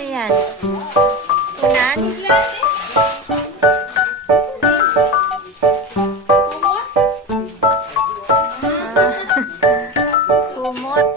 Ayan. Unan. Kumot.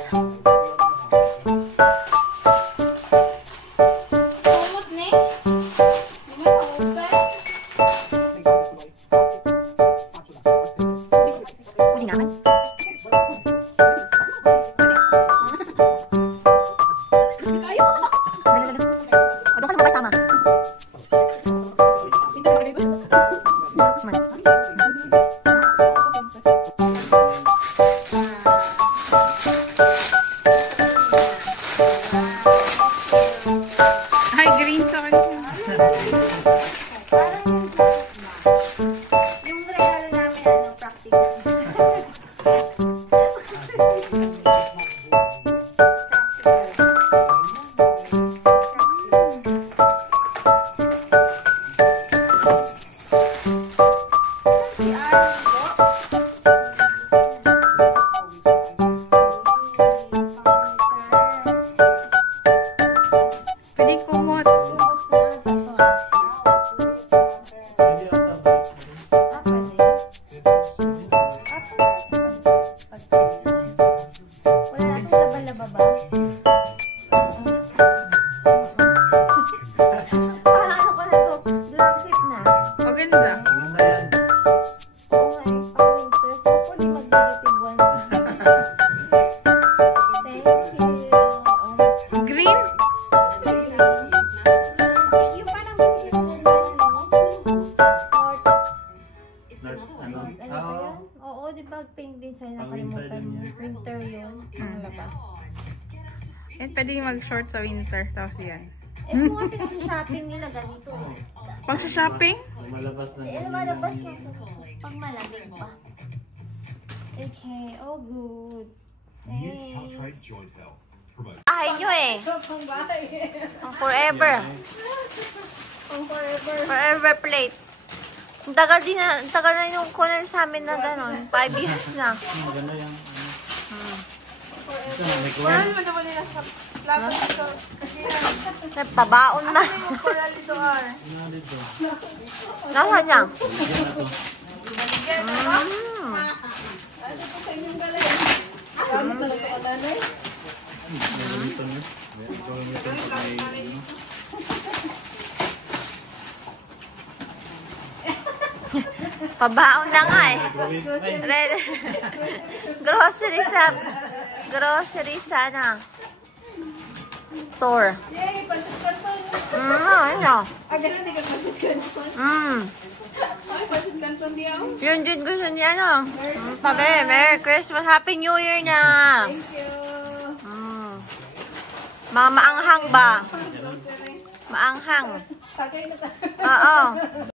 Ay, green sa akin. Yung regalo namin, practical. Pwede kumot. Wala na itong laba-laba ba? Parang ano ko na to? Blanket na. Maganda. Oo nga eh, pang winter. Hopefully mag-negative 1. Thank you. Green? Yung parang binili ko din ba, oo, di ba pink din sa'yo, nakalimutan mo. Winter yun, ang labas. Yan, pwede mag-short sa winter. Tapos yan. Eh, kung nga pinag-shopping nila, ganito. Pag sa shopping? Eh, malabas na pang malamig pa. Okay, oh good. Thanks. Ay nyo eh. Ang forever. Forever plate. Ang tagal din na, ang tagal na yung kunan sa amin na gano'n. 5 years na. Maganda yung Coral mo naman nila sa laban dito. Nagpabaon na. Yung coral dito are. dito. Nasaan niya? Ano po sa inyong galing? Ano po sa kananay? Pabaon na nga eh. Grocery sana. Store. Yay! Pansit-kanton! Ano? Ganun di ka pansit-kanton? Ay, pansit-kanton di ako. Yun din gusto niya, no? Sabi, Merry Christmas, Happy New Year na. Thank you. Mga maanghang ba? Maanghang. Tagay na tayo. Oo.